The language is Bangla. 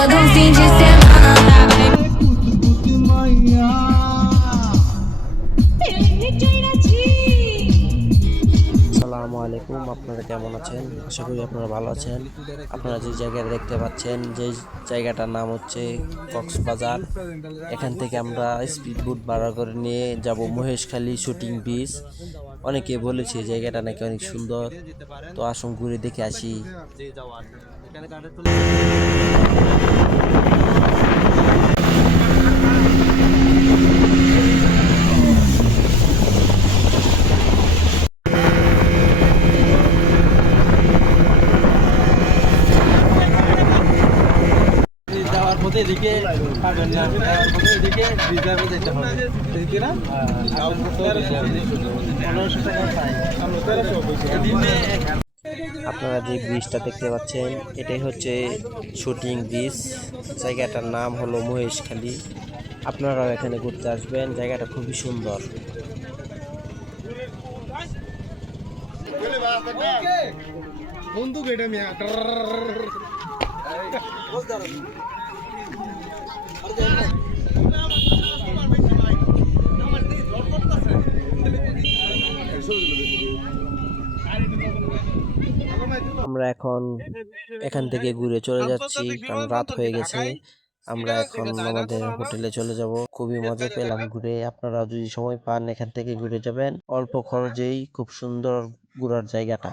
todo fim de semana. আসসালামু আলাইকুম, আপনারা কেমন আছেন? আশা করি আপনারা ভালো আছেন। আপনারা যে জায়গাটা দেখতে পাচ্ছেন, যে জায়গাটার নাম হচ্ছে কক্সবাজার। এখান থেকে আমরা স্পিড বোট ভাড়া করে নিয়ে যাব মহেশখালী শুটিং বিচ। অনেকে বলেছে জায়গাটা নাকি অনেক সুন্দর, তো আসুন ঘুরে দেখে আসি। যাওয়ার পথে এদিকে পাবেন না, যাওয়ার পথে এদিকে রিজার্ভে যেতে হবে। এদিকে না 1500 টাকা পাই আমরা 1300। আপনারা যে ব্রিজটা দেখতে পাচ্ছেন, এটাই হচ্ছে শুটিং ব্রিজ। জায়গাটার নাম হলো মহেশখালী। আপনারাও এখানে ঘুরতে আসবেন, জায়গাটা খুবই সুন্দর। বন্দুক এটা মিয়া আমরা এখন এখান থেকে ঘুরে চলে যাচ্ছি, কারণ রাত হয়ে গেছে। আমরা এখন আমাদের হোটেলে চলে যাব। খুবই মজা পেলাম ঘুরে। আপনারা যদি সময় পান এখান থেকে ঘুরে যাবেন, অল্প খরচেই খুব সুন্দর ঘোরার জায়গাটা।